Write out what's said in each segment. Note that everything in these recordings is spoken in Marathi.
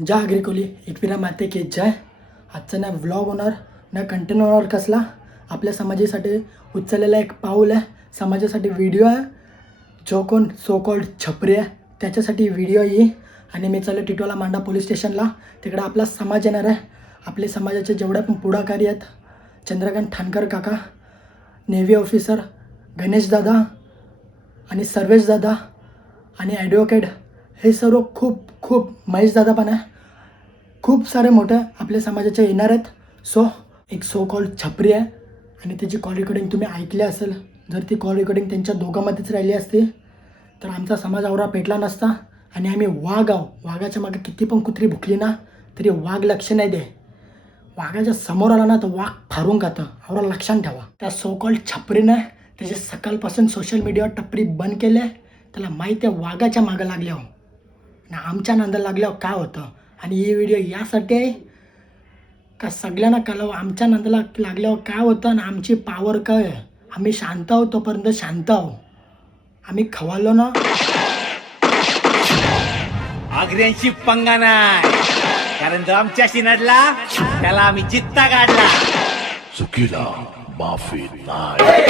जय अग्रिकोली एकविरा माते की जय. आजचा ना व्लॉग होणार ना कंटेंट होणार कसला, आपल्या समाजासाठी उचललेला एक पाऊल आहे, समाजासाठी व्हिडिओ आहे. जो कोण सो कॉल्ड छपरी आहे त्याच्यासाठी व्हिडिओ येईल. आणि मी चालू टिटवाला मांडा पोलीस स्टेशनला, तिकडे आपला समाज येणार आहे. आपले समाजाचे जेवढे पण पुढाकारी आहेत, चंद्रकांत ठाणकर काका, नेव्ही ऑफिसर गणेश दादा आणि सर्वेश दादा आणि ॲडव्होकेट, हे सर्व खूप महेश दादा पण आहे, खूप सारे मोठे आपल्या समाजाचे येणार आहेत. सो एक सो कॉल्ड छपरी आहे आणि त्याची कॉल रेकॉर्डिंग तुम्ही ऐकली असेल. जर ती कॉल रेकॉर्डिंग त्यांच्या दोघांमध्येच राहिली असती तर आमचा समाज आवरा पेटला नसता. आणि आम्ही वाघ आहो, वाघाच्या मागे किती पण कुत्री भुकली ना तरी वाघ लक्ष नाही दे. वाघाच्या समोर आला ना तर वाघ फारून खातं, आवरा लक्षात ठेवा. त्या सो कॉल्ड छपरीनं त्याचे सकाळपासून सोशल मीडियावर टपरी बंद केले. त्याला माहिती आहे वाघाच्या मागं लागल्यावर ना आमच्या नांदाला लागल्यावर काय होतं. आणि ही व्हिडिओ यासाठी आहे का सगळ्यांना कळावं आमच्या नांदाला लागल्यावर काय होतं आणि आमची पावर काय आहे. आम्ही शांत आहोत तोपर्यंत शांत आहो. आम्ही खवालो ना आग्र्यांशी पंगा नाही, कारण जो आमच्याशी नडला त्याला आम्ही जित्ता काढला. चुकीला माफी नाही.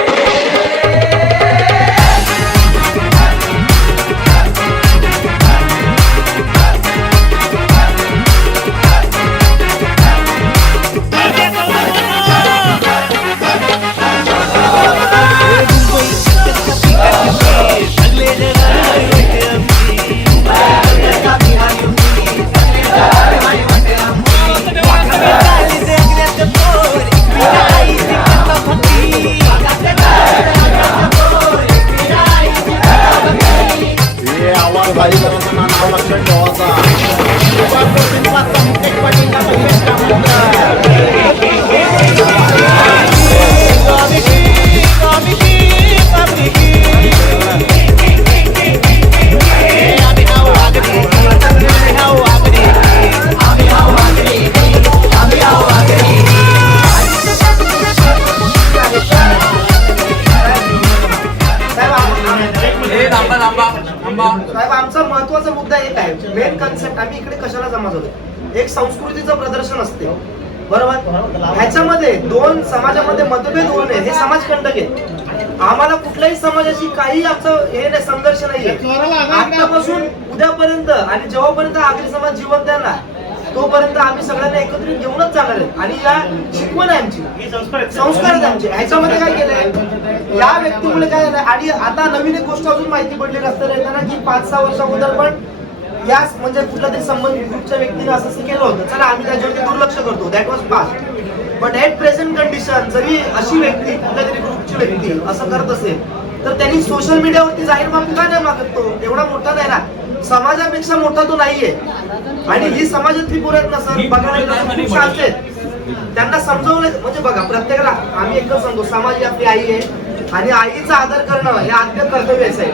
साहेब, आमचा महत्वाचा मुद्दा एक आहे, मेन कन्सेप्ट. आम्ही इकडे कशाला जमा होतो, एक संस्कृतीचं प्रदर्शन असते, बरोबर. ह्याच्यामध्ये दोन समाजामध्ये मतभेद होणे हे समाजकंटक आहे. आम्हाला कुठल्याही समाजाची काही आमचं हे नाही, संघर्ष नाहीये आतापासून उद्यापर्यंत. आणि जेव्हापर्यंत आगरी समाज जिवंत आहे ना तोपर्यंत आम्ही सगळ्यांना एकत्रित घेऊनच जाणार आहे. आणि या शिकवण आहे आमची, संस्कार आहेत आमचे. ह्याच्यामध्ये काय केलंय या व्यक्तीमुळे काय झालं. आणि आता नवीन एक गोष्ट अजून माहिती पडली रस्त्याला येताना की 5-6 वर्ष अगोदर पण याच म्हणजे कुठल्या तरी संबंधित ग्रुपच्या व्यक्तीने असं केलं होतं. चला आम्ही त्याच्यावरती दुर्लक्ष करतो, that was past. But at present condition जरी अशी व्यक्ती कुठल्या तरी ग्रुपची व्यक्ती असं करत असेल तर त्यांनी सोशल मीडियावरती जाहीर माफी का नाही मागत. तो एवढा मोठा नाही ना, समाजापेक्षा मोठा तो नाहीये. आणि ही समाजातली पुरत नसत बघा असते त्यांना समजवलं. म्हणजे बघा, प्रत्येकाला आम्ही एकच सांगतो, समाज ही आपली आई आहे आणि आईचा आदर करणं हे आद्य कर्तव्यच आहे.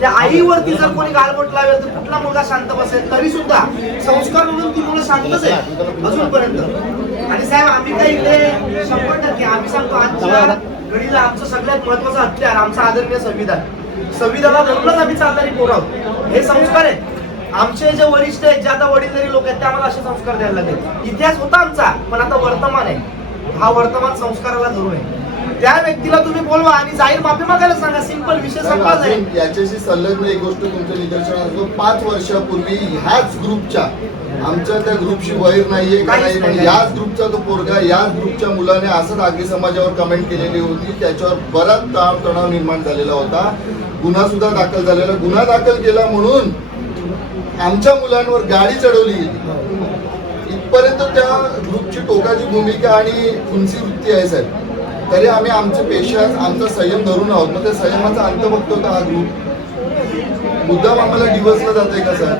त्या आईवरती जर कोणी गालबोट लावेल तर कुठला मुलगा शांत बसेल, तरी सुद्धा संस्कार म्हणून ती मुलं शांतच आहे अजूनपर्यंत. आणि साहेब, आम्ही काही इकडे 100% आम्ही सांगतो आजच्या घडीला आमचं सगळ्यात महत्वाचं हत्यार आमचं आदरणीय संविधान. संविधानाला धरूनच आम्ही चालणारी पोरं आहोत. हे संस्कार आहेत. आमचे जे वरिष्ठ आहेत, जे आता वडीलधारी लोक आहेत, ते आम्हाला असे संस्कार द्यायला लागले. इतिहास होता आमचा, पण आता वर्तमान आहे. हा वर्तमान संस्काराला धरून आहे. त्या व्यक्तीला तुम्ही बोलवा आणि जाहीर माफी मागायला सांगा. सिंपल विषय संपला जाईल. याच्याशी संलग्न एक गोष्ट तुमच्या निदर्शनात, 5 वर्षापूर्वी ह्याच ग्रुपच्या, आमच्या त्या ग्रुपशी वैर नाहीये का नाही, पण याच ग्रुपचा तो पोरगा, याच ग्रुपच्या मुलाने असंच आगरी समाजावर कमेंट केलेली होती. त्याच्यावर बराच तणाव निर्माण झालेला होता. गुन्हा सुद्धा दाखल झालेला. गुन्हा दाखल केला म्हणून आमच्या मुलांवर गाडी चढवली गेली. इथपर्यंत त्या ग्रुपची टोकाची भूमिका आणि खुनसी वृत्ती आहे साहेब. तरी आम्ही आमचे पेशन्स, आमचा संयम धरून आहोत. मग त्या संयमाचा अंत बघतो का हा ग्रुप मुद्दाम आम्हाला डिव्हर्सला जात आहे का सर?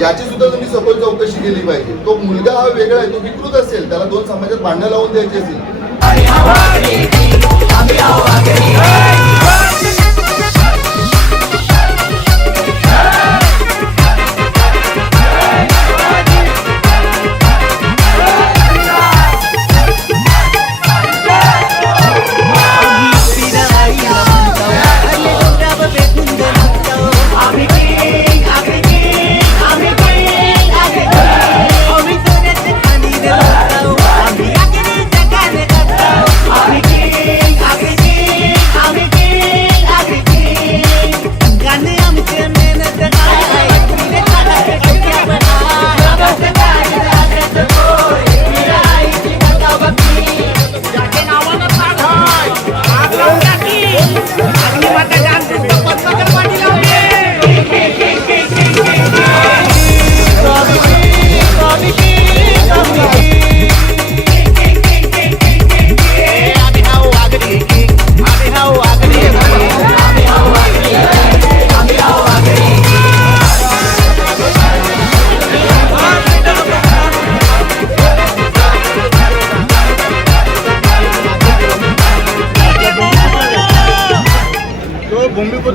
याची सुद्धा तुम्ही सखोल चौकशी केली पाहिजे. तो मुलगा हा वेगळा आहे, तो विकृत असेल, त्याला 2 समाजात भांडणं लावून द्यायची असेल. आम्ही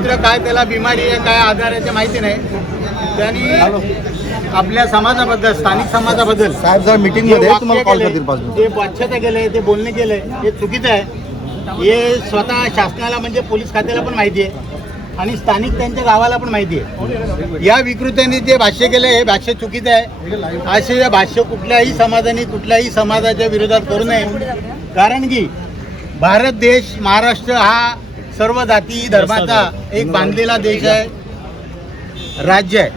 मित्र काय त्याला बिमारी आहे काय आजार आहे ते माहिती नाही. त्यांनी आपल्या समाजाबद्दल स्थानिक समाजाबद्दल साहेब जर मीटिंग मध्ये तुम्हाला कॉल करतील 5 मिनिट. जे वाच्यता केलंय ते बोलणे केलंय हे चुकीचं आहे. हे स्वतः शासनाला म्हणजे पोलीस खात्याला पण माहिती आहे आणि स्थानिक त्यांच्या गावाला पण माहिती आहे. या विकृतीने जे भाष्य केलं हे भाष्य चुकीचं आहे. असे भाष्य कुठल्याही समाजाने कुठल्याही समाजाच्या विरोधात करू नये. कारण की भारत देश महाराष्ट्र हा सर्व जाती धर्माचा एक बांधलेला देश आहे, राज्य आहे.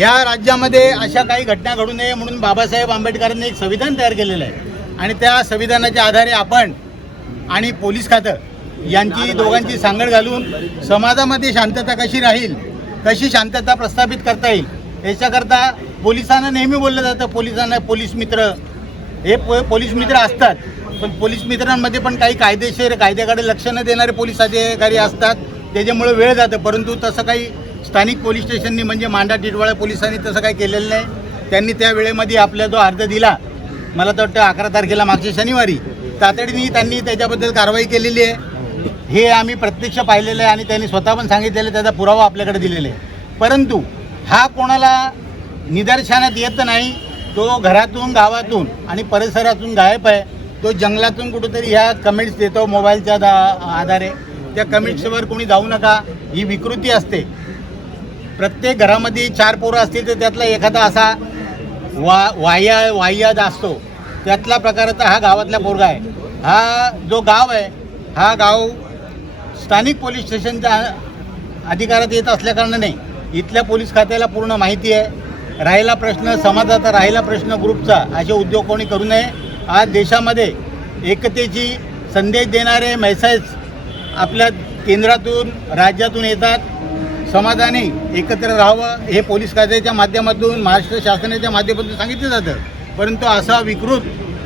या राज्यामध्ये अशा काही घटना घडू नये म्हणून बाबासाहेब आंबेडकरांनी एक संविधान तयार केलेलं आहे आणि त्या संविधानाच्या आधारे आपण आणि पोलीस खातं यांची दोघांची सांगड घालून समाजामध्ये शांतता कशी राहील, कशी शांतता प्रस्थापित करता येईल याच्याकरता पोलिसांना नेहमी बोललं जातं. पोलिसांना पोलीस मित्र हे पोलीस मित्र असतात, पण पोलीस मित्रांमध्ये पण काही कायदेशीर कायद्याकडे लक्ष न देणारे पोलीस अधिकारी असतात, त्याच्यामुळे वेळ जातं. परंतु तसं काही स्थानिक पोलीस स्टेशननी म्हणजे मांडा टिटवाळा पोलिसांनी तसं काही केलेलं नाही. त्यांनी त्या वेळेमध्ये आपला जो अर्ज दिला, मला तर वाटतं 11 तारखेला मागच्या शनिवारी, तातडीने त्यांनी त्याच्याबद्दल कारवाई केलेली आहे. हे आम्ही प्रत्यक्ष पाहिलेलं आहे आणि त्यांनी स्वतः पण सांगितलेलं, त्याचा पुरावा आपल्याकडे दिलेला आहे. परंतु हा कोणाला निदर्शनात येत नाही. तो घरातून गावातून आणि परिसरातून गायब आहे. तो जंगलातून कुठेतरी ह्या कमेंट्स देतो मोबाईलच्या आधारे. त्या कमेंट्सवर कोणी जाऊ नका, ही विकृती असते. प्रत्येक घरामध्ये 4 पोरं असतील तर त्यातला एखादा असा वाह्यात असतो. त्यातला प्रकारचा हा गावातला पोरगा आहे. हा जो गाव आहे हा गाव स्थानिक पोलीस स्टेशनच्या अधिकारात येत असल्याकारणाने इथल्या पोलीस खात्याला पूर्ण माहिती आहे. राहिला प्रश्न समाजाचा, राहिला प्रश्न ग्रुपचा, असे उद्योग कोणी करू नये. आज देशामध्ये एकतेची संदेश देणारे मेसेज आपल्या केंद्रातून राज्यातून येतात. समाजाने एकत्र राहावं हे पोलीस खात्याच्या माध्यमातून महाराष्ट्र शासनाच्या माध्यमातून सांगितलं जातं. परंतु असा विकृत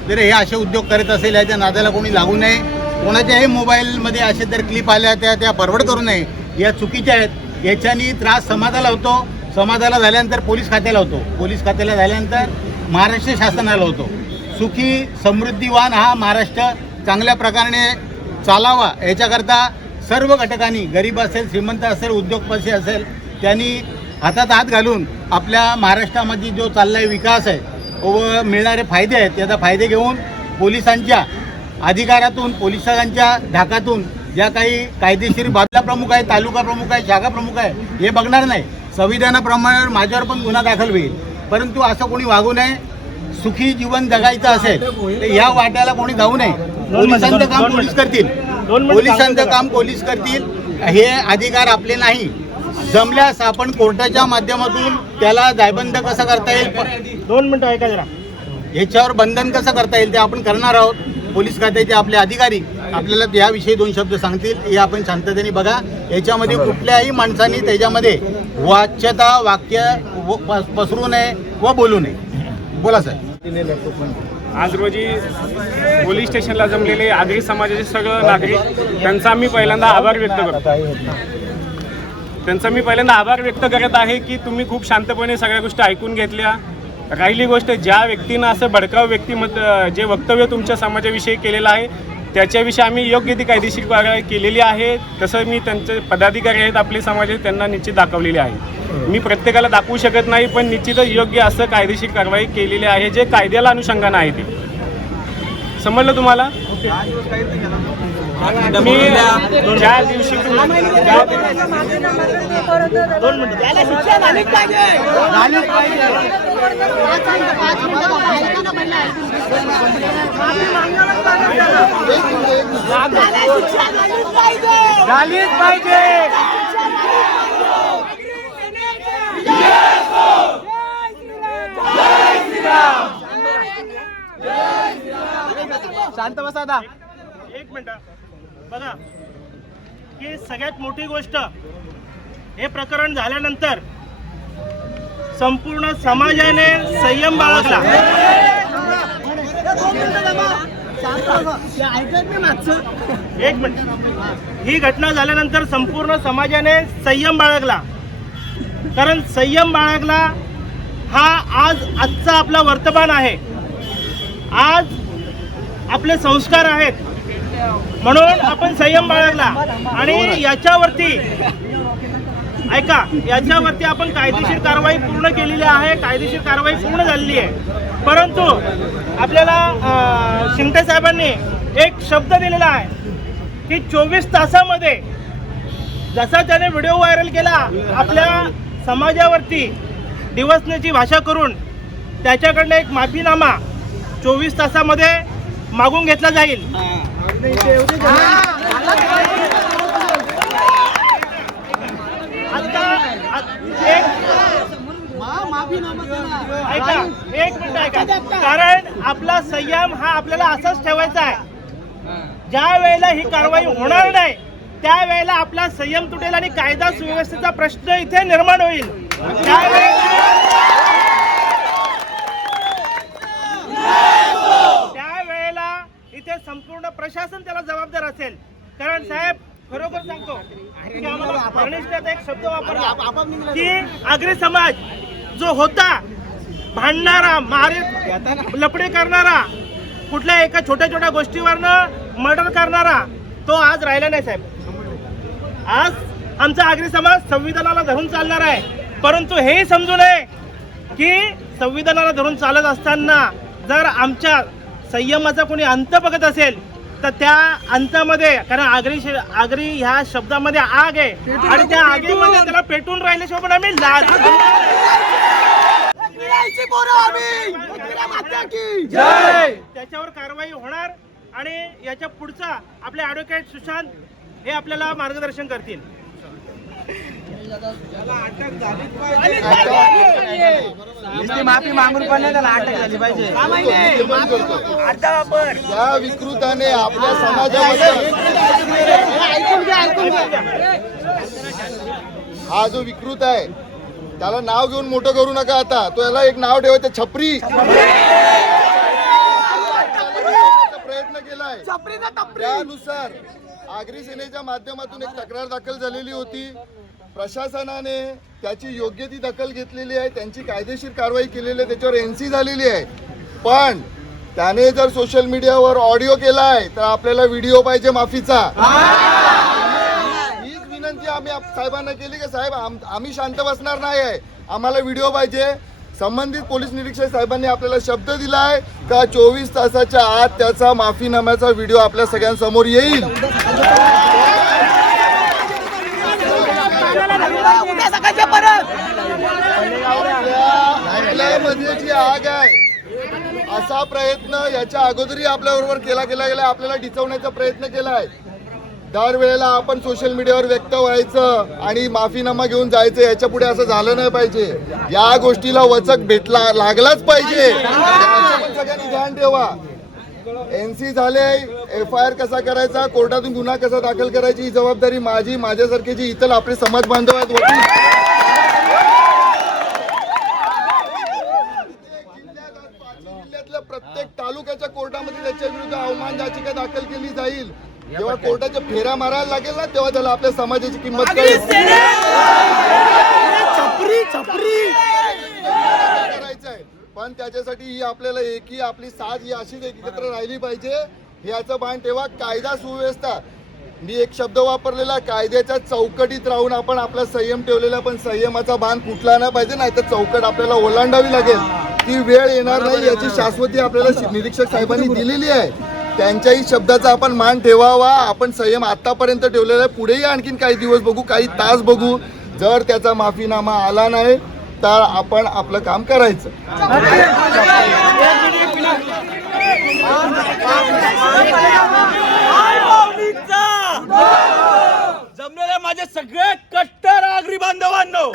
जर हे असे उद्योग करत असेल याच्या नादाला कोणी लागू नये. कोणाच्याही मोबाईलमध्ये असे जर क्लिप आल्या त्या फॉरवर्ड करू नये. या चुकीच्या आहेत. याच्यानी त्रास समाजाला होतो. समाजाला झाल्यानंतर पोलीस खात्याला होतो. पोलीस खात्याला झाल्यानंतर महाराष्ट्र शासनाला होतो. सुखी समृद्धीवान हा महाराष्ट्र चांगल्या प्रकारे चालावा याच्याकरता सर्व घटकांनी, गरीब असेल, श्रीमंत असेल, उद्योगपती असेल, त्यांनी हातात हात घालून आपल्या महाराष्ट्रामध्ये जो चाललाय विकास आहे व मिळणारे फायदे आहेत त्याचा फायदे घेऊन पोलिसांच्या अधिकारातून, पोलिसांच्या धाकातून ज्या काही कायदेशीर बाजूला प्रमुख आहे, तालुका प्रमुख आहे, शाखा प्रमुख आहे, हे बघणार नाही. संविधानाप्रमाणे माझ्यावर पण गुन्हा दाखल होईल. परंतु असं कोणी वागू नये. सुखी जीवन जगायचं असेल तर या वाट्याला कोणी जाऊ नये. पोलिसांचं काम पोलीस करतील, पोलिसांचं काम पोलीस करतील. हे अधिकार आपले नाही. जमल्यास आपण कोर्टाच्या माध्यमातून त्याला जायबंद कसं करता येईल, 2 मिनिटं ऐका जरा, याच्यावर बंधन कसं करता येईल ते आपण करणार आहोत. पोलीस खात्याचे आपले अधिकारी आपल्याला याविषयी 2 शब्द सांगतील. हे आपण शांततेने बघा. याच्यामध्ये कुठल्याही माणसाने त्याच्यामध्ये वाक्य पसरू नये व बोलू नये. बोला साहेब. आज रोजी पोलीस स्टेशनला जमलेले आगरी समाजाचे सगळं नागरिक त्यांचा मी पहिल्यांदा आभार व्यक्त करत आहे की तुम्ही खूप शांतपणे सगळ्या गोष्टी ऐकून घेतल्या. राहिली गोष्ट, ज्या व्यक्तीनं असं भडकाव व्यक्तिमत्व जे वक्तव्य तुमच्या समाजाविषयी केलेलं आहे त्याच्याविषयी आम्ही योग्य ती कायदेशीर कारवाई केलेली आहे. तसं मी त्यांचे पदाधिकारी आहेत आपले समाजाचे त्यांना निश्चित दाखवलेले आहे. मी प्रत्येकाला दाखवू शकत नाही, पण निश्चितच योग्य असं कायदेशीर कारवाई केलेली आहे जे कायद्याला अनुषंगानं आहे. ते समजलं तुम्हाला? मी ज्या दिवशी शांत बसा आता. 1 मिनिट बघा की सगळ्यात मोठी गोष्ट, हे प्रकरण झाल्यानंतर संपूर्ण समाजाने संयम बाळगला. एक मिनिट. ही घटना झाल्यानंतर संपूर्ण समाजाने संयम बाळगला. कारण संयम बाळगला हा आजचा आपला वर्तमान आहे. आज आपले संस्कार आहेत. म्हणून आपण संयम बाळगला आणि याच्यावरती ऐका, याच्यावरती आपण कायदेशीर कारवाई पूर्ण केलेली आहे, कायदेशीर कारवाई पूर्ण झालेली आहे. परंतु आपल्याला शिंदे साहेबांनी एक शब्द दिलेला आहे की 24 तासामध्ये, जसा त्याने व्हिडिओ व्हायरल केला आपल्या समाजावरती दिवसनेची भाषा करून, त्याच्याकडनं एक माफीनामा 24 तासामध्ये मागून घेतला जाईल. ऐका, एक मिनिट ऐका, कारण आपला संयम हा आपल्याला असाच ठेवायचा आहे. ज्या वेळेला ही कारवाई होणार नाही त्यावेळेला आपला संयम तुटेल आणि कायदा सुव्यवस्थेचा प्रश्न इथे निर्माण होईल. त्यावेळेला इथे संपूर्ण प्रशासन त्याला जबाबदार असेल. कारण साहेब, खरोखर सांगतो की आम्हाला फडणवीसने एक शब्द वापरला की आगरी समाज जो होता भांडणारा, लफडे करणारा, कुठल्या एका छोट्या छोट्या गोष्टीवरनं मर्डर करणारा, तो आज राहिला नाही साहेब. आज आमचा आगरी समाज संविधानाला धरून चालणार आहे. परंतु हेही समजू नये की संविधानाला धरून चालत असताना जर आमच्या संयमाचा कोणी अंत बघत असेल तर त्या अंतामध्ये, कारण आगरी ह्या शब्दामध्ये आग आहे आणि त्या आगीमध्ये त्याला पेटून राहिल्याशिवाय पण आम्ही त्याच्यावर कारवाई होणार आणि याच्या पुढचा आपले ॲडव्होकेट सुशांत हे आपल्याला मार्गदर्शन करतील. माफी मागून पण त्याला अटक झाली पाहिजे. त्या विकृताने आपल्या समाजामध्ये हा जो विकृत आहे त्याला नाव घेऊन मोठं करू नका. आता तो याला एक नाव ठेवायचं, छपरी. प्रयत्न केलाय, त्यानुसार आगरी सेनेच्या माध्यमातून एक तक्रार दाखल झालेली होती. प्रशासनाने त्याची योग्य ती दखल घेतलेली आहे, त्यांची कायदेशीर कारवाई केलेली आहे, त्याच्यावर एनसी झालेली आहे. पण त्याने जर सोशल मीडियावर ऑडिओ केलाय तर आपल्याला व्हिडिओ पाहिजे माफीचा. हीच विनंती आम्ही साहेबांना केली की साहेब, आम्ही शांत बसणार नाही आहे, आम्हाला व्हिडिओ पाहिजे. संबंधित पोलीस निरीक्षक साहेबांनी आपल्याला शब्द दिलाय का 24 तासाच्या आत त्याचा माफीनाम्याचा व्हिडिओ आपल्या सगळ्यांसमोर येईल. आपल्यामध्ये जी आग आहे, असा प्रयत्न याच्या अगोदरही आपल्याबरोबर केला गेला, आपल्याला डिचवण्याचा प्रयत्न केलाय. दरवेळेला आपण सोशल मीडियावर व्यक्त व्हायचं आणि माफीनामा घेऊन जायचं, याच्या पुढे असं झालं नाही पाहिजे. या गोष्टीला वचक लागलाच पाहिजे. सगळ्यांनी ध्यान ठेवा. एनसी झाले, FIR कसा करायचा, कोर्टातून गुन्हा कसा दाखल करायची, ही जबाबदारी माझी, माझ्यासारखे जे इतर आपले समाज बांधव आहेत जिल्ह्यातल्या प्रत्येक तालुक्याच्या कोर्टामध्ये त्याच्या विरुद्ध अवमान याचिका दाखल केली जाईल. जेव्हा कोर्टाच्या फेऱ्या मारायला लागेल ना, तेव्हा त्याला आपल्या समाजाची किंमत करायचंय. पण त्याच्यासाठी ही आपल्याला एकी आपली साथ ही अशीच एकत्र राहिली पाहिजे. याचं भान ठेवा. कायदा सुव्यवस्था, मी एक शब्द वापरलेला, कायद्याच्या चौकटीत राहून आपण आपला संयम ठेवलेला, पण संयमाचा भान फुटला नाही पाहिजे, नाही तर चौकट आपल्याला ओलांडावी लागेल. ती वेळ येणार नाही याची शाश्वती आपल्याला निरीक्षक साहेबांनी दिलेली आहे. त्यांच्याही शब्दाचा आपण मान ठेवावा. आपण संयम आतापर्यंत ठेवलेला आहे, पुढेही आणखीन काही दिवस बघू, काही तास बघू. जर त्याचा माफीनामा आला नाही तर आपण आपलं काम करायचं. जमलेल्या माझे सगळे कट्टर आगरी बांधवांनो,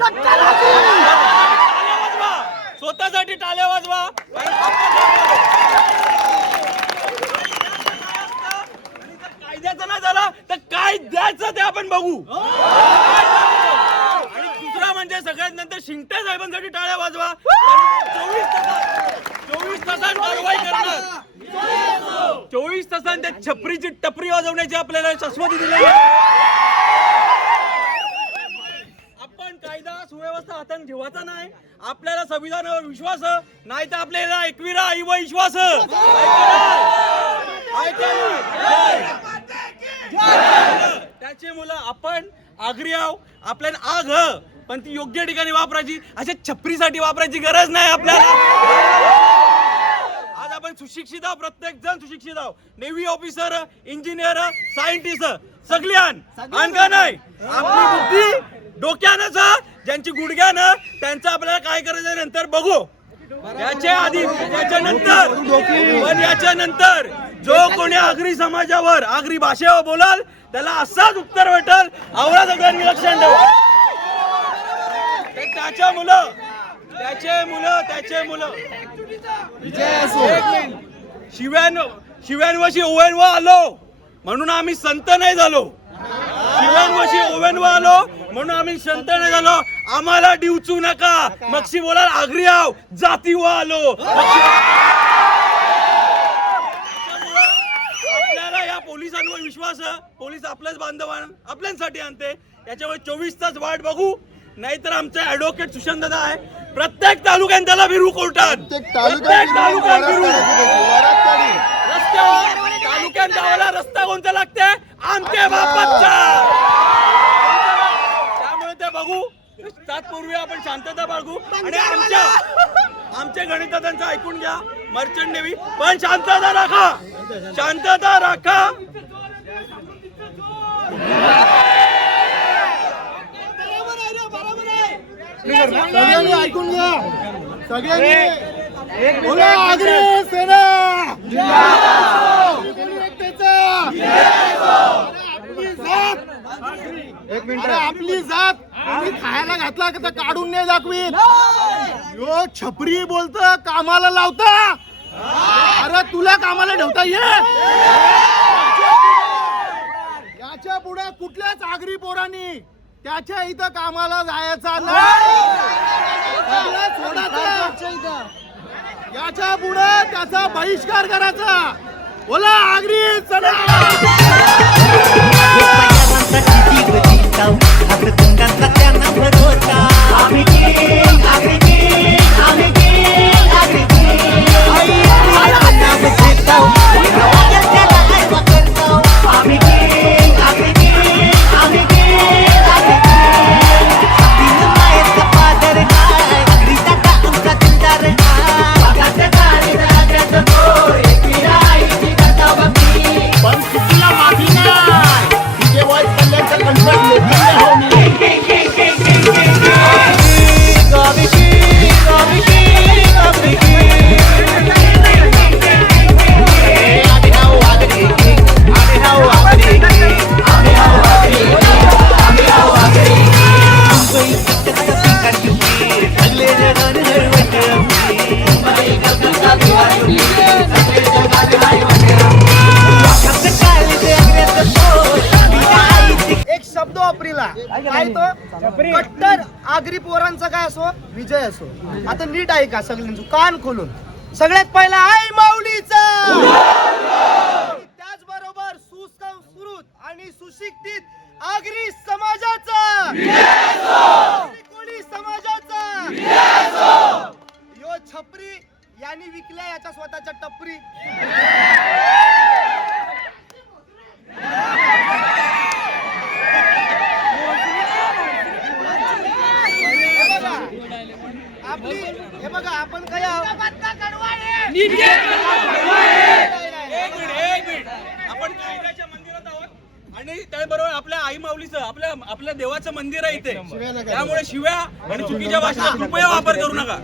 स्वतःसाठी टाळ्या वाजवा. कायद्याचं नाही झालं तर काय द्यायचं ते आपण बघू. आणि दुसरा म्हणजे सगळ्यात नंतर शिंगटे साहेबांसाठी टाळ्या वाजवा. 24 तासात कारवाई करणार. 24 तासांत त्या छपरीची टपरी वाजवण्याची आपल्याला शाश्वती दिली. आपण कायदा सुव्यवस्था हातात ठेवायचा नाही. आपल्याला संविधानावर विश्वास नाही तर आपल्याला एकविरा विश्वास. त्याचे मुलं आपण आगरी आहो, आपल्याला आग ह पण ती योग्य ठिकाणी वापरायची, अशा छपरीसाठी वापरायची गरज नाही आपल्याला. आज आपण सुशिक्षित आहोत, प्रत्येक जण सुशिक्षित आहोत, नेव्ही ऑफिसर, इंजिनियर, सायंटिस्ट सगळी आण का नाही. आपली बुद्धी डोक्यानंच, ज्यांची गुडघ्यानं, त्यांचं आपल्याला काय करायचं नंतर बघू. याच्या आधी याच्यानंतर पण याच्यानंतर जो कोणी आगरी समाजावर आगरी भाषेवर बोलाल त्याला असंच उत्तर भेटल. आवडा सगळ्यांनी लक्षात ठेवा. त्याचे मुलं शिव्यांवशी ओव्यांव आलो म्हणून आम्ही संत नाही झालो. शिव्यांवशी ओव्यांव आलो म्हणून आम्ही संत नाही झालो. आम्हाला डिवचू नका. मगशी बोलाल आगरी आव जाती व आलो. आपल्याला या पोलिसांवर विश्वास आहे. पोलीस आपल्याच बांधवान आपल्यासाठी आणते. याच्यामुळे 24 तास वाट बघू. नाहीतर आमचा ऍडव्होकेट सुशांतदा आहे, प्रत्येक तालुक्यात त्याला फिरू कोर्टात. प्रत्येक तालुक्यात फिरू. रस्त्यावर तालुक्यात गावाला रस्ता कोणता लागते? आमच्या बापाचा. त्यामुळे ते बघू. तत्पूर्वी आपण शांतता बाळगू आणि आमच्या गणितज्ञांचं ऐकून घ्या. मर्चंट नेव्ही पण शांतता राखा. शांतता राखा. सगळ्यांनी ऐकून घ्या. सगळ्यांनी बोला आगरी सेना एक मिनिट. आपली जात कोणी खायला घातला का काढून नाही दाखवीत. यो छपरी बोलत कामाला लावता. अरे तुला कामाला ठेवता ये. याच्या पुढे कुठल्याच आगरी पोरांनी त्याच्या इथं कामाला जायचा नाही. याच्या पुढे त्याचा बहिष्कार करायचा. बोला आगरी चला. काय तो कट्टर आगरी पोरांचा काय असो विजय असो. आता नीट ऐका सगळ्यांचं कान खोलून. सगळ्यात पहिला आई माऊलीचा, त्याचबरोबर सुसंस्कृत आणि सुशिक्षित आगरी समाजाचा, कोळी समाजाचा. यो छपरी यांनी विकल्या याच्या स्वतःच्या टपरी. हे बघा आपण काय आपण कायद्याच्या मंदिरात आहोत आणि त्याबरोबर आपल्या आई माऊलीचं आपल्या देवाचं मंदिर आहे इथे. त्यामुळे शिव्या आणि चुकीच्या भाषेचा कृपया वापर करू नका.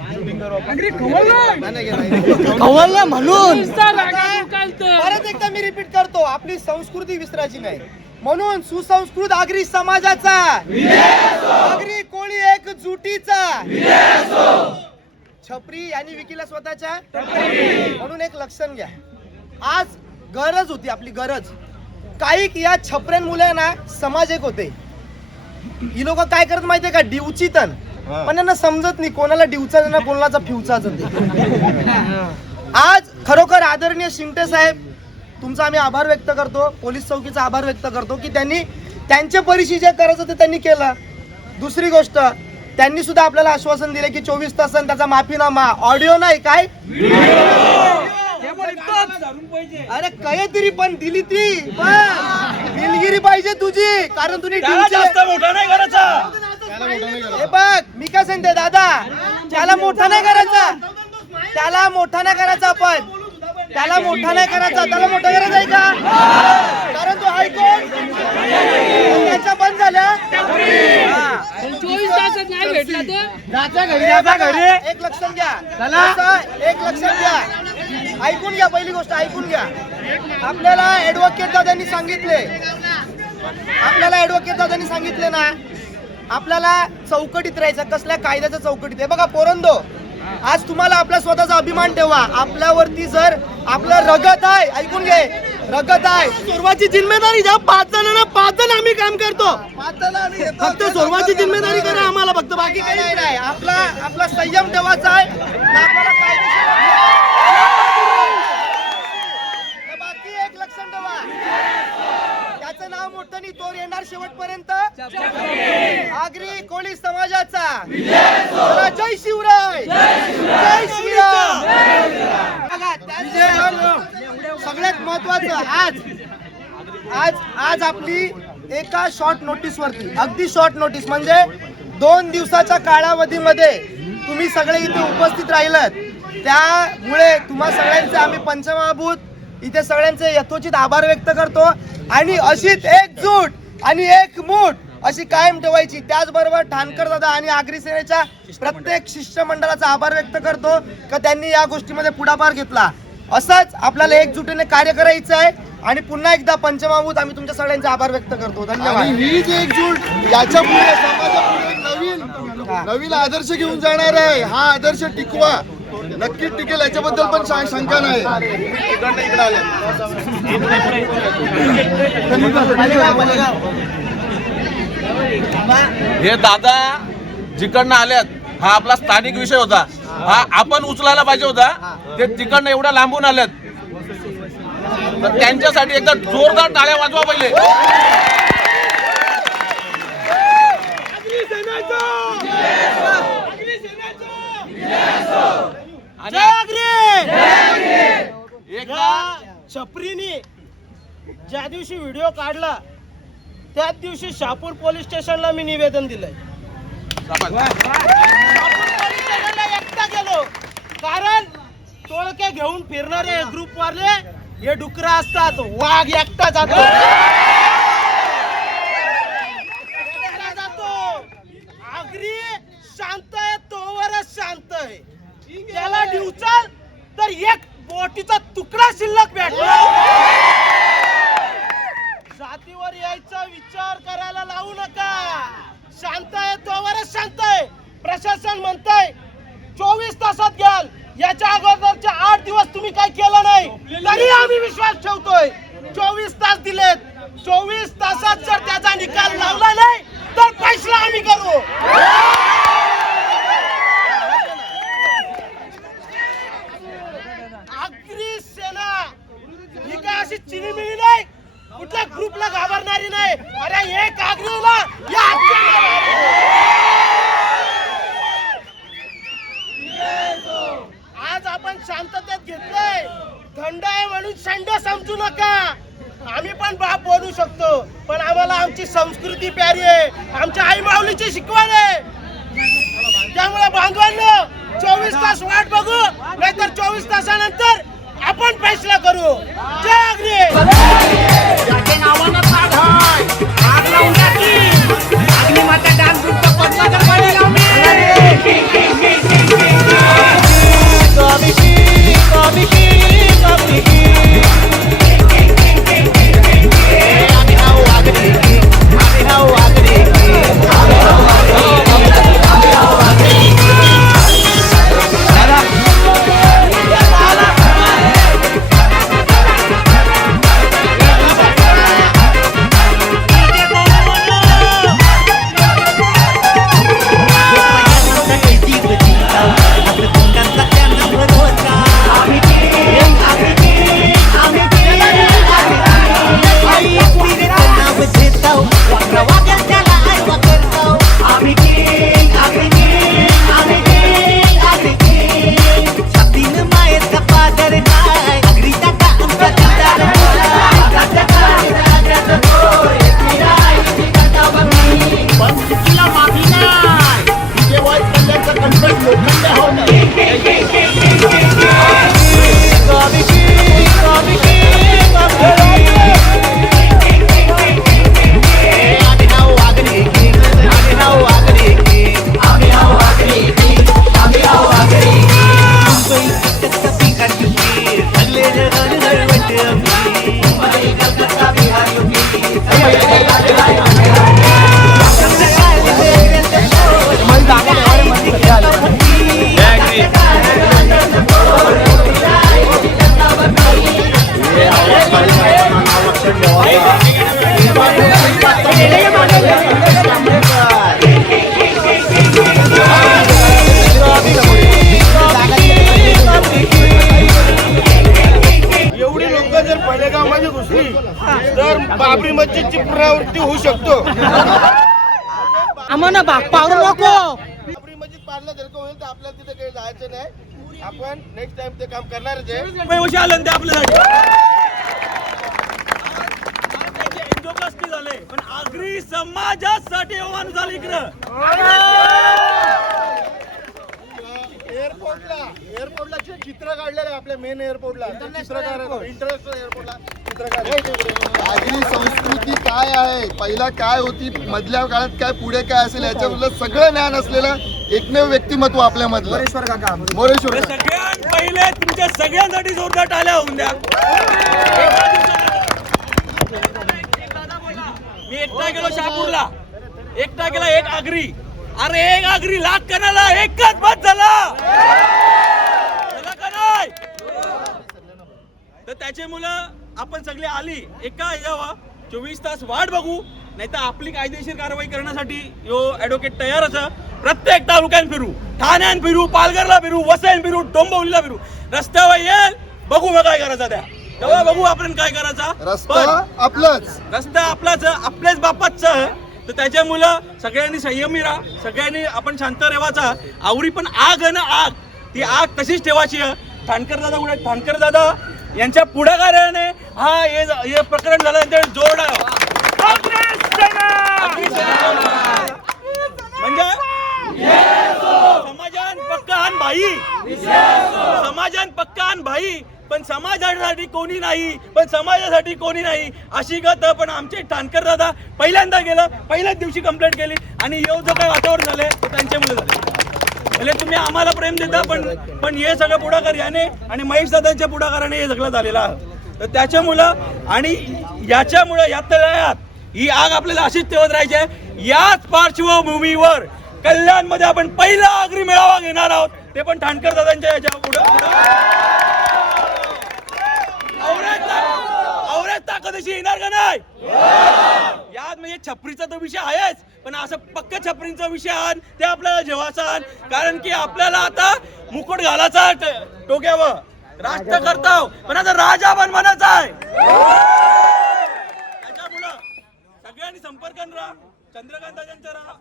म्हणून परत एकदा मी रिपीट करतो, आपली संस्कृती विसरायची नाही. म्हणून सुसंस्कृत आगरी समाजाचा, आगरी कोळी एकजुटीचा. छपरी यांनी विकीला स्वतःच्या. म्हणून एक लक्षण घ्या, आज गरज होती आपली गरज. काही या छपऱ्यांमुळे ना समाज एक होते. ही लोक काय करत माहितीये का, डिवचितन. पण त्यांना समजत नाही कोणाला डिवचा ना कोणाचा फ्युचाच. आज खरोखर आदरणीय शिंगटे साहेब तुमचा आम्ही आभार व्यक्त करतो. पोलीस चौकीचा आभार व्यक्त करतो की त्यांनी त्यांच्या परीशी जे करायचं ते त्यांनी केलं. दुसरी गोष्ट, त्यांनी सुद्धा आपल्याला आश्वासन दिले की 24 तासांत त्याचा माफीनामा, ऑडिओ नाही काय अरे काहीतरी पण दिली ती. दिलगिरी पाहिजे तुझी, कारण तुम्ही त्याला जास्त मोठा नाही करायचा. हे बघ मी काय सांगते दादा, त्याला मोठा नाही करायचा, त्याला मोठा नाही करायचा, आपण त्याला मोठा नाही करायचा, त्याला मोठा करायचा आहे का? कारण तो हायकोर्ट त्याच्या बंद झाल्या. 24 तासात नाही भेटला तर एक लक्षात घ्या, एक लक्षात घ्या, ऐकून घ्या, पहिली गोष्ट ऐकून घ्या. आपल्याला ऍडव्होकेट दादांनी सांगितले ना, आपल्याला चौकटीत राहायचं. कसल्या कायद्याच्या चौकटीत आहे बघा पोरंदो. आज तुम्हाला आपला स्वतःचा अभिमान ठेवा. आपल्यावरती जर आपलं रगत आहे, ऐकून घे, रगत आहे. सर्वांची जिम्मेदारी द्या. 5 जणांना 5 जण आम्ही काम करतो. फक्त सर्वांची जिम्मेदारी करा आम्हाला, फक्त बाकी काही नाही नाही. आपला संयम ठेवायचा आहे. आपल्याला बाकी एक लक्षात ठेवा, त्याचं नाव मोठं नाही, तो येणार शेवटपर्यंत. आगरी कोळी समाजाचा चला, जय शिवराय, जय श्रीराम. बघा, सगळ्यात महत्वाचं आज आपली एका शॉर्ट नोटीस वरती, अगदी शॉर्ट नोटीस म्हणजे 2 दिवसाच्या कालावधीमध्ये तुम्ही सगळे इथे उपस्थित राहिलात, त्यामुळे तुम्हा सगळ्यांचे आम्ही पंचमहाभूत इथे सगळ्यांचे यथोचित आभार व्यक्त करतो. आणि अशीच एकजूट आणि एकमूट अशी कायम ठेवायची. त्याचबरोबर ठाणकर दादा आणि आगरी सेनेच्या प्रत्येक शिष्टमंडळाचा आभार व्यक्त करतो का त्यांनी या गोष्टीमध्ये पुढाकार घेतला. असंच आपल्याला एकजुटीने कार्य करायचं आहे. आणि पुन्हा एकदा पंचमहाभूत आम्ही तुमच्या सगळ्यांचे आभार व्यक्त करतो. धन्यवाद. आणि ही जी एकजूट याच्या पुढे समाजापुढे एक नवीन आदर्श घेऊन जाणार आहे. हा आदर्श टिकवा, नक्कीच टिकेल, याच्याबद्दल पण शंका नाही. इकडे आले. हे दादा जिकडनं आल्यात, हा आपला स्थानिक विषय होता, हा आपण उचलायला पाहिजे होता. ते तिकडनं एवढ्या लांबून आल्यात, तर त्यांच्यासाठी एकदा जोरदार टाळ्या वाजवा पहिले. छपरीने ज्या दिवशी व्हिडिओ काढला त्याच दिवशी शहापूर पोलीस स्टेशनला मी निवेदन दिलंय. शहापूर पोलीस स्टेशनला एकटा गेलो, कारण टोळके घेऊन फिरणारे ग्रुप वाले हे डुकरं असतात. वाघ एकटा जातो. आगरी शांत आहे, तोवरच शांत आहे. त्याला दिवसाल तर एक बोटीचा तुकडा शिल्लक भेटला. जातीवर यायचा विचार करायला लावू नका. शांत आहे तोवरच शांत आहे. प्रशासन म्हणतंय 24 तासात घ्याल, याच्या अगोदरच्या 8 दिवस तुम्ही काय केलं नाही, तरी आम्ही विश्वास ठेवतोय. 24 तास दिलेत. 24 तासात जर त्याचा निकाल लावला नाही तर फैसला आम्ही करू. आगरी सेना ही काय अशी चिनीमिनी नाही, कुठल्या ग्रुपला घाबरणारी नाही. अरे एक आगरीला या आज आपण शांततेत घेतलंय. थंड आहे म्हणून संड समजू नका. आम्ही पण बाप बोलू शकतो, पण आम्हाला आमची संस्कृती प्यारी आहे, आमच्या आई माऊलीची शिकवण आहे. त्यामुळे बांधवांनो 24 तास वाट बघू, नाहीतर 24 तासानंतर आपण फैसला करू. जय आगरी. त्यांची पुनरावृत्ती होऊ शकतो. आम्हाला पाडू नको. बाबरी मस्जिद पाडलं जर का होईल तर आपल्याला तिथे काही जायचं नाही. आपण नेक्स्ट टाइम ते काम करणारच आहे. पैसे आलं ते आपल्यासाठी त्याचे एन्जोप्लास्टी झाले, पण आगरी समाजासाठी हे माणूस झालं इकडं. एअरपोर्टला चित्र काढलेलं आपल्या मेन एअरपोर्टला चित्रकार इंटरनॅशनल एअरपोर्टला चित्रकार. आगरी संस्कृती काय आहे, पहिला काय होती, मधल्या काळात काय, पुढे काय असेल याच्याबद्दल सगळं ज्ञान असलेलं एकमेव व्यक्तिमत्व आपल्यामधलं मोरेश्वर काका. सगळ्यात पहिले तुमच्या सगळ्यांसाठी जोरदार टाळ्या होऊन द्या. मी एकटा गेलो शहापूरला, एकटा गेला एक आगरी. अरे एक आगरी लाख कणाला एकच बस झाला का नाही? तर त्याचे मुलं आपण सगळे आली एका यावा 24 तास वाट बघू, नाही तर आपली कायदेशीर कारवाई करण्यासाठी यो ऍडव्होकेट तयारच आहे. प्रत्येक तालुक्यात फिरू, ठाण्यात फिरू, पालघरला फिरू, वसईला फिरू, डोंबिवलीला फिरू. रस्त्यावर येईल बघू मग काय करायचं त्या, तेव्हा बघू आपण काय करायचा. रस्ता आपलाच, रस्ता आपलाच, आपल्याच बापाचं. तर त्याच्यामुळं सगळ्यांनी संयमी राहा, सगळ्यांनी आपण शांत राहायचा. आवरी पण आग आहे ना, आग ती आग तशीच ठेवायची आहे. ठाणकर दादा उड्या, ठाणकर दादा यांच्या पुढाकाराने हे प्रकरण झालं. जोड म्हणजे समाजान पक्का आण भाई, समाजान पक्का आण भाई, पण समाजासाठी कोणी नाही, पण समाजासाठी कोणी नाही अशी गत. पण आमचे ठाणकर दादा पहिल्यांदा गेलं, पहिल्याच दिवशी कंप्लेंट केली आणि येऊ जो काही वातावरण झाले ते त्यांच्यामुळे झाले. म्हणजे तुम्ही आम्हाला प्रेम देता, पण हे सगळं पुढाकार याने आणि महेश दादांच्या पुढाकाराने हे सगळं झालेलं आहे. तर त्याच्यामुळं आणि याच्यामुळं यात ही आग आपल्याला अशीच ठेवत राहायची आहे. याच पार्श्वभूमीवर कल्याणमध्ये आपण पहिला आगरी मेळावा घेणार आहोत, ते पण ठाणकर दादांच्या याच्या औरत ताकदशी येणार का नाही. यात म्हणजे छपरीचा तर विषय आहेच, पण असं पक्क छपरीचा विषय आण, ते आपल्याला जेवायचा आण. कारण की आपल्याला आता मुकुट घालायचा डोक्यावर, राष्ट्र करताव पण आता राजा बनवायचा आहे. त्याच्यामुळं सगळ्यांनी संपर्कात राहा. चंद्रकांत दादांच्या राहा,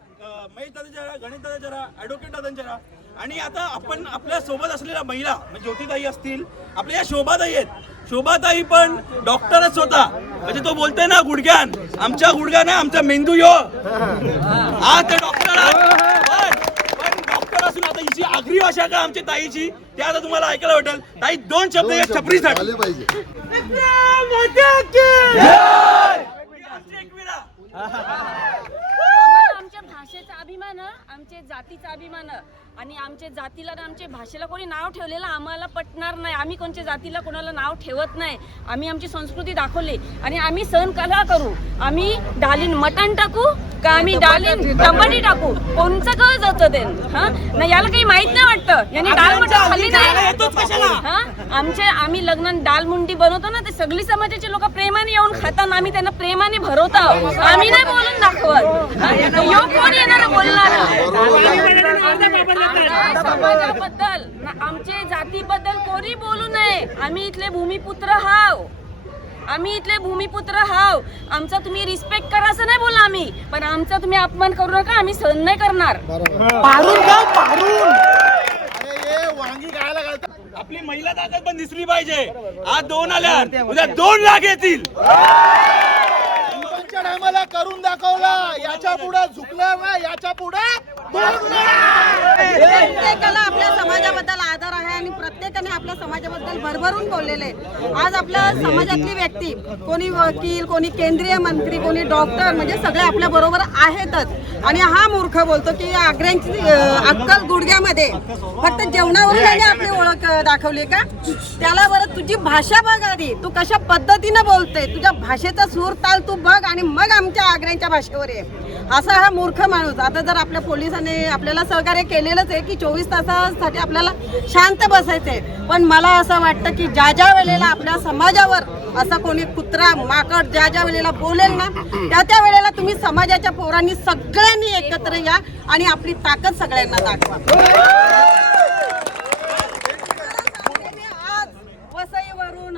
महेश दादांच्या राहा, गणेश दादांच्या राहा, ऍडव्होकेट दादांच्या राहा. आणि आता आपण आपल्या सोबत असलेल्या महिला म्हणजे ज्योतिताई असतील, आपल्या या शोभाताई आहेत. शोभाताई पण डॉक्टरच होता, म्हणजे तो बोलतोय ना गुडघ्यान, आमच्या गुडघ्यान आमचा मेंदू यो आज ते डॉक्टर पण डॉक्टर असून आता हिची आगरी भाषा का आमच्या ताईची ते आता तुम्हाला ऐकायला भेटेल. ताई दोन शब्द या छपरीसाठी पाहिजे. आमच्या भाषेचा अभिमान, आमच्या जातीचा अभिमान आणि आमच्या जातीला आणि आमच्या भाषेला कोणी नाव ठेवलेलं आम्हाला पटणार नाही. आम्ही कोणत्या जातीला कोणाला नाव ठेवत नाही. आम्ही आमची संस्कृती दाखवली आणि आम्ही सण कला करू. आम्ही डालीन मटण टाकू का आम्ही डालीन टमाटी टाकू, कोणचं कळ जातं ते. हा नाही याला काही माहित नाही वाटतं, यांनी डाळ मटण खाल्ली नाही. हा आम्ही लग्नात डाल मुंडी बनवतो ना, ते सगळी समाजाचे लोक प्रेमाने येऊन खातात, आम्ही त्यांना प्रेमाने भरवतो. आम्ही नाही बोलून दाखवत. कोण येणार बोलणार समाजाबद्दल, आमच्या जातीबद्दल कोणी बोलू नये. आम्ही इथले भूमिपुत्र हाव, आम्ही इथले भूमिपुत्र हाव. आमचा तुम्ही रिस्पेक्ट करा असं नाही बोला आम्ही, पण आमचा तुम्ही अपमान करू नका. आम्ही सहन नाही करणार. आपली महिला ताकद पण दिसली पाहिजे. आज 2 आल्या, उद्या 2 लाख येतील. टायमाला करून दाखवला, याच्या पुढे झुकणार नाही, याच्या पुढे प्रत्येकाला आपल्या समाजाबद्दल आदर आहे आणि प्रत्येकाने आपल्या समाजाबद्दल भरभरून बोललेले आहे. आज आपल्या समाजातली व्यक्ती, कोणी वकील, कोणी केंद्रीय मंत्री, कोणी डॉक्टर, म्हणजे सगळे आपल्या बरोबर आहेतच. आणि हा मूर्ख बोलतो की आग्र्यांची अक्कल गुडघ्यामध्ये, फक्त जेवणावरून त्याने आपली ओळख दाखवली का. त्याला बरं तुझी भाषा बघ आधी, तू कशा पद्धतीनं बोलते, तुझ्या भाषेचा सूर ताल तू बघ आणि मग आमच्या आग्र्यांच्या भाषेवर ये. असा हा मूर्ख माणूस. आता जर आपल्या पोलिसांनी आपल्याला सहकार्य केलेलंच आहे की 24 तासासाठी आपल्याला शांत बसायचंय, पण मला असं वाटतं की ज्या वेळेला आपल्या समाजावर असा कोणी कुत्रा माकड ज्या वेळेला बोलेल ना, त्या वेळेला तुम्ही समाजाच्या पोरांनी सगळ्यांनी एकत्र या आणि आपली ताकद सगळ्यांना दाखवा. आज वसईवरून,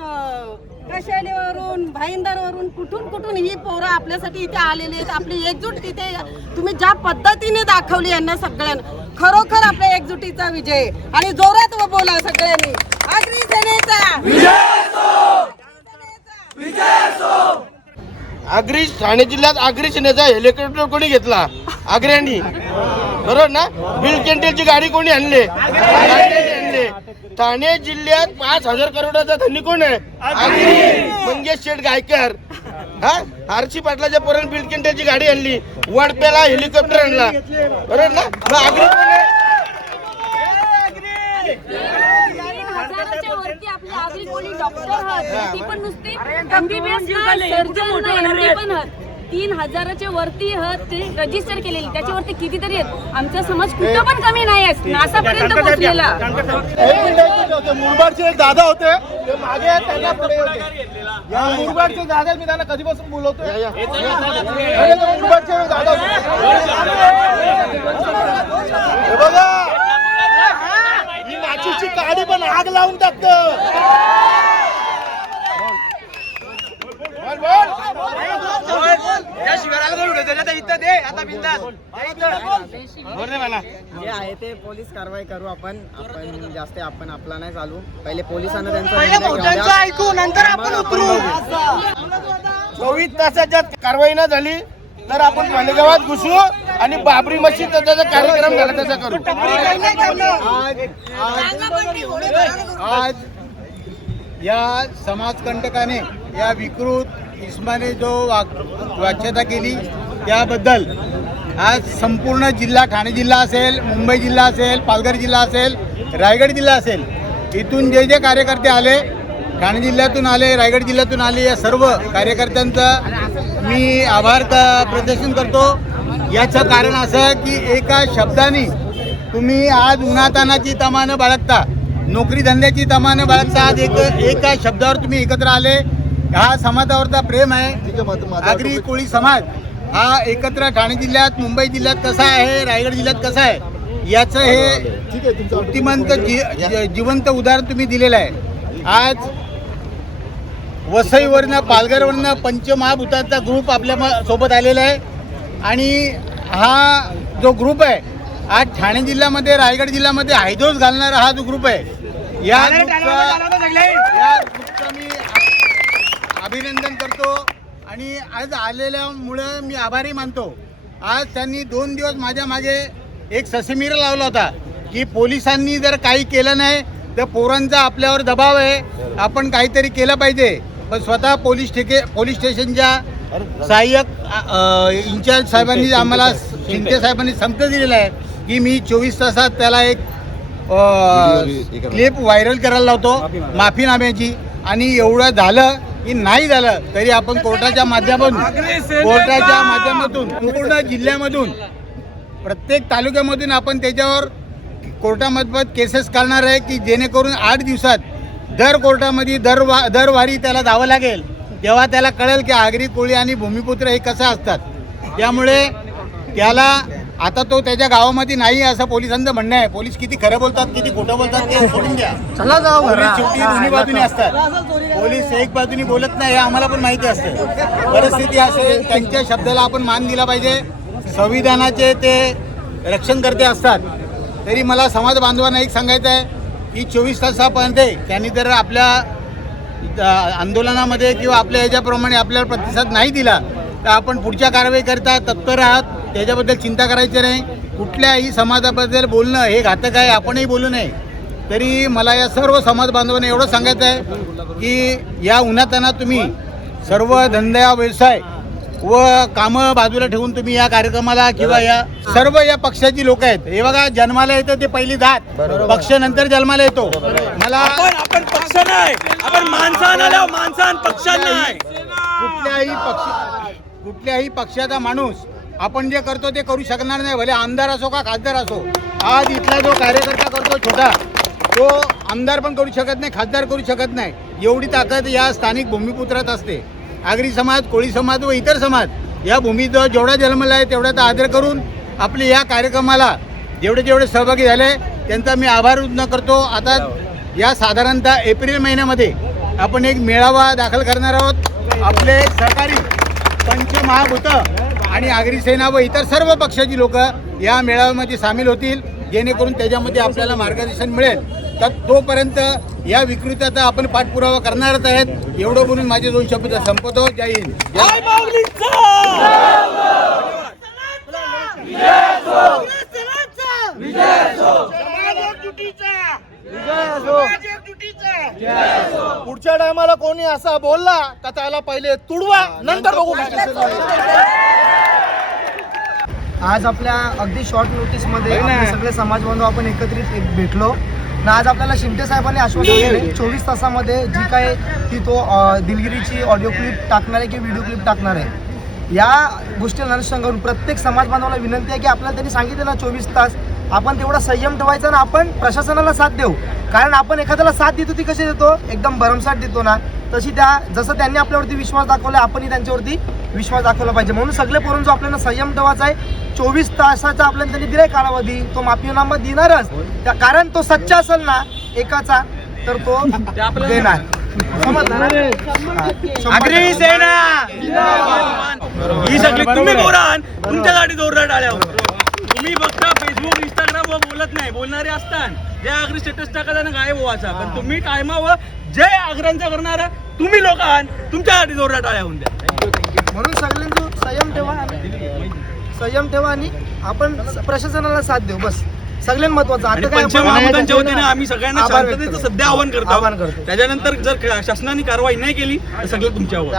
कशालीवरून, भाईंदरवरून कुठून ही पोरं आपल्यासाठी इथे आलेली आहेत. आपली एकजूट तिथे तुम्ही ज्या पद्धतीने दाखवली यांना सगळ्यांना, खरोखर आपल्या एकजुटीचा विजय. आणि जोरात बोला सगळ्यांनी, आगरी सेनेचा आगरी ठाणे जिल्ह्यात आगरी सेनेचा हेलिकॉप्टर कोणी घेतला? आग्र्यांनी, बरोबर ना? बिल केंटेलची गाडी कोणी आणली? आणले. ठाणे जिल्ह्यात 5,000 करोडाचा धनी कोण आहे? आगरी. मंगेश शेठ गायकर. हा, आरसी पाटलाच्या पोरांनी बिल केंटेलची गाडी आणली, वडप्याला हेलिकॉप्टर आणला, बरोबर ना? मग आगरी कोण आहे? वरती आपली आगरी कोणी डॉक्टर आहात, ती पण नुसते MBBS सर्जन पण आहात. 3,000च्या वरती ते रजिस्टर केलेली, त्याच्यावरती कितीतरी आहेत. आमचा समाज कुठं पण कमी नाही आहे, नासापर्यंत पोहोचलेला. मुरबाडचे एक दादा होते, ते मागे आहेत, त्यांना पुढे होते. या मुरबाडचे दादा मी त्यांना कधीपासून बोलवतोय. मुरबाडचे दादा होते. हे बघा, ही माचीची काडी पण आग लावून टाकतं. जे आहे ते पोलीस कारवाई करू. आपण जास्त आपला नाही चालू. पहिले पोलिसांना त्यांचा ऐकू, नंतर आपण उतरू. 24 तासाच्या कारवाई न झाली तर आपण मालेगावात घुसू आणि बाबरी मशीद त्याचा कार्यक्रम झाला तसा करू. आज या समाजकंटकाने, या विकृत इस्माने जो वाच्यता केली त्याबद्दल आज संपूर्ण जिल्हा, ठाणे जिल्हा असेल, मुंबई जिल्हा असेल, पालघर जिल्हा असेल, रायगड जिल्हा असेल, इथून जे कार्यकर्ते आले, ठाणे जिल्ह्यातून आले, रायगड जिल्ह्यातून आले, या सर्व कार्यकर्त्यांचा मी आभार प्रदर्शन करतो. याचं कारण असं की एका शब्दाने तुम्ही आज उन्हातानाची तमा न बाळगता, नोकरी धंद्याची तमा न बाळगता आज एका शब्दावर तुम्ही एकत्र आले. हा समाजावरचा प्रेम आहे. आगरी कोळी समाज हा एकत्र ठाणे जिल्ह्यात, मुंबई जिल्ह्यात कसा आहे, रायगड जिल्ह्यात कसा आहे, याचं हे मूर्तिमंत जिवंत उदाहरण तुम्ही दिलेलं आहे. आज वसईवरनं, पालघरवरनं पंचमहाभूताचा ग्रुप आपल्या सोबत आलेला आहे. आणि हा जो ग्रुप आहे आज ठाणे जिल्ह्यामध्ये, रायगड जिल्ह्यामध्ये हायदोस घालणारा हा जो ग्रुप आहे, या ग्रुपचा मी अभिनंदन करतो. आणि आज आलेल्यामुळं मी आभारी मानतो. आज त्यांनी 2 दिवस माझ्या मागे एक ससेमिरा लावला होता की पोलिसांनी जर काही केलं नाही तर पोरांचा आपल्यावर दबाव आहे, आपण काहीतरी केलं पाहिजे. पण स्वतः पोलीस स्टेशनच्या सहाय्यक इंचार्ज साहेबांनी आम्हाला, शिंदे साहेबांनी संकेत दिलेला आहे की मी 24 तासात त्याला एक क्लिप व्हायरल करायला लावतो माफीनाम्याची. आणि एवढं झालं की नाही झालं तरी आपण कोर्टाच्या माध्यमातून पूर्ण जिल्ह्यामधून, प्रत्येक तालुक्यामधून आपण त्याच्यावर कोर्टामार्फत केसेस करणार आहे की जेणेकरून 8 दिवसात दर कोर्टामध्ये दरवारी त्याला जावं लागेल, तेव्हा त्याला कळेल की आगरी कोळी आणि भूमिपुत्र हे कसं असतात. त्यामुळे त्याला आता तो त्याच्या गावामध्ये नाही असं पोलिसांचं म्हणणं आहे. पोलीस किती खरं बोलतात, किती खोटं बोलतात ते सोडून द्या. शेवटी दोन्ही बाजूने असतात. पोलीस एक बाजूनी बोलत नाही हे आम्हाला पण माहिती असते. परिस्थिती असेल, त्यांच्या शब्दाला आपण मान दिला पाहिजे. संविधानाचे ते रक्षणकर्ते असतात. तरी मला समाज बांधवांना एक सांगायचं आहे की 24 तासापर्यंत त्यांनी जर आपल्या आंदोलनामध्ये किंवा आपल्या ह्याच्याप्रमाणे आपल्याला प्रतिसाद नाही दिला तर आपण पुढच्या कारवाई करता तत्पर आहात. त्याच्याबद्दल चिंता करायची नाही. कुठल्याही समाजाबद्दल बोलणं हे घातक आहे, आपणही बोलू नये. तरी मला या सर्व समाज बांधवांना एवढं सांगायचं आहे की या उन्हातानात तुम्ही सर्व धंदा, व्यवसाय व कामं बाजूला ठेवून तुम्ही या कार्यक्रमाला किंवा या सर्व या पक्षाची लोक आहेत. हे बघा, जन्माला येतं ते पहिली दात, पक्ष नंतर जन्माला येतो. मला आपण पक्ष नाही, आपण माणसाला, माणसान पक्षात नाही. कुठल्याही पक्षाचा माणूस आपण जे करतो ते करू शकणार नाही, भले आमदार असो का खासदार असो. आज इथला जो कार्यकर्ता करतो छोटा, तो आमदार पण करू शकत नाही, खासदार करू शकत नाही. एवढी ताकद या स्थानिक भूमिपुत्रात असते. आगरी समाज, कोळी समाज व इतर समाज या भूमीत जेवढा जन्मला आहे तेवढ्याचा आदर करून आपले या कार्यक्रमाला जेवढे सहभागी झाले त्यांचा मी आभार व्यक्त करतो. आता या साधारणतः एप्रिल महिन्यामध्ये आपण एक मेळावा दाखल करणार आहोत. आपले सहकारी पंचमहाभूत आणि आगरी सेना व इतर सर्व पक्षाची लोक या मेळाव्यामध्ये सामील होतील, जेणेकरून त्याच्यामध्ये आपल्याला मार्गदर्शन मिळेल. तर तोपर्यंत या विकृतीचा आपण पाठपुरावा करणारच आहेत. एवढं बोलून माझे 2 शब्द संपवतो. जय हिंद. पुढच्या टायमाला कोणी असा बोलला तर त्याला पहिले तुडवा, नंतर बघू. आज आपल्या अगदी शॉर्ट नोटीस मध्ये आपले सगळे समाज बांधव आपण एकत्रित भेटलो ना. आज आपल्याला शिंदे साहेबांनी आश्वासन दिले 24 तासामध्ये जी काय ती तो दिलगिरीची ऑडिओ क्लिप टाकणार आहे की व्हिडिओ क्लिप टाकणार आहे. या गोष्टीला अनुषंगाने प्रत्येक समाज बांधवाला विनंती आहे की आपल्याला त्यांनी सांगितलं ना 24 तास आपण तेवढा संयम ठेवायचा ना आपण प्रशासनाला साथ देऊ. कारण आपण एखाद्याला साथ देतो ती कशी देतो, एकदम भरमसाठ देतो ना, तशी जसं त्यांनी आपल्यावरती विश्वास दाखवला आपणही त्यांच्यावरती विश्वास दाखवला पाहिजे. म्हणून सगळे पोरून जो आपल्याला संयम ठेवायचा आहे 24 तासाचा आपल्याला त्यांनी दिलाय कालावधी, तो माफीनामा देणारच. कारण तो सच्चा असेल ना एकाचा तर तो देणार. आगरी सेना ही सगळी तुम्ही बोलान, तुमच्यासाठी जोरदार टाळ्या. तुम्ही फक्त फेसबुक इंस्टाग्राम वर बोलत नाही, बोलणारे असतात जे आगरी स्टेटस टाकायचा ना गायब व्हायचा, पण तुम्ही टायमावर जय आग्रांचा करणारा तुम्ही लोक आहात, तुमच्यासाठी जोरदार टाळ्या होऊन द्या. म्हणून सगळ्यांनी संयम ठेवा आणि आपण प्रशासनाला साथ देऊ. बस सगळ्यात महत्वाचं. आता काय पंचमहाभूतांच्या वतीने आम्ही सगळ्यांना आभार शांततेचं व्यक्त सध्या आवाहन करतो. त्याच्यानंतर जर शासनाने कारवाई नाही केली तर सगळं तुमच्यावर.